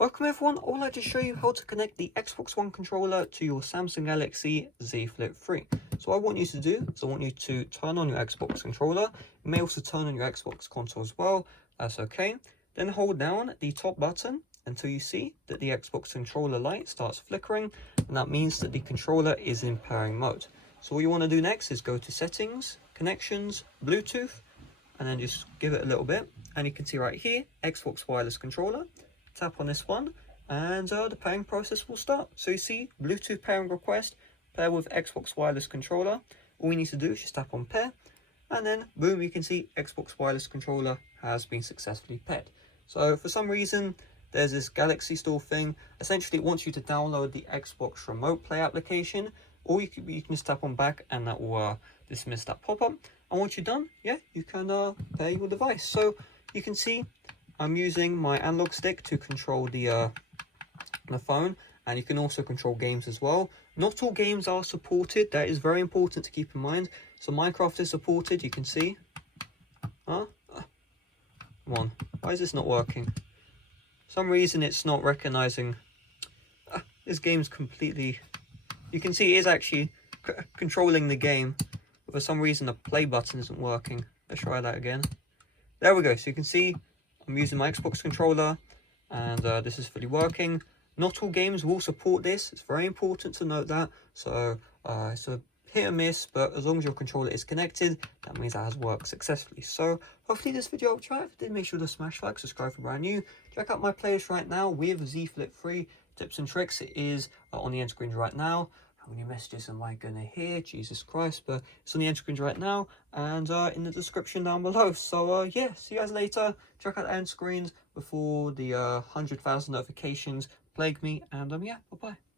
Welcome everyone, I would like to show you how to connect the Xbox One controller to your Samsung Galaxy Z Flip 3. So what I want you to do is I want you to turn on your Xbox controller. You may also turn on your Xbox console as well, that's okay. Then hold down the top button until you see that the Xbox controller light starts flickering, and that means that the controller is in pairing mode. So what you want to do next is go to Settings, Connections, Bluetooth, and then just give it a little bit. And you can see right here, Xbox wireless controller. Tap on this one and the pairing process will start. So you see Bluetooth pairing request, pair with Xbox wireless controller. All we need to do is just tap on pair, and then boom, you can see Xbox wireless controller has been successfully paired. So for some reason there's this Galaxy Store thing. Essentially it wants you to download the Xbox Remote Play application, or you can just tap on back and that will dismiss that pop-up. And once you're done, yeah, you can pair your device. So you can see I'm using my analog stick to control the phone, and you can also control games as well. Not all games are supported, that is very important to keep in mind. So Minecraft is supported, you can see. Come on, why is this not working? For some reason it's not recognizing. This game's completely, you can see it is actually controlling the game, but for some reason the play button isn't working. Let's try that again. There we go, so you can see I'm using my Xbox controller, and this is fully working. Not all games will support this, it's very important to note that. So it's a hit or miss, but as long as your controller is connected, that means that has worked successfully. So hopefully this video helped you out. If it did, make sure to smash like, subscribe for brand new. Check out my playlist right now with Z Flip 3 tips and tricks. It is on the end screen right now. How many messages am I gonna hear? Jesus Christ, but it's on the end screen right now and in the description down below. So yeah, see you guys later. Check out the end screens before the 100,000 notifications plague me, and yeah, bye bye.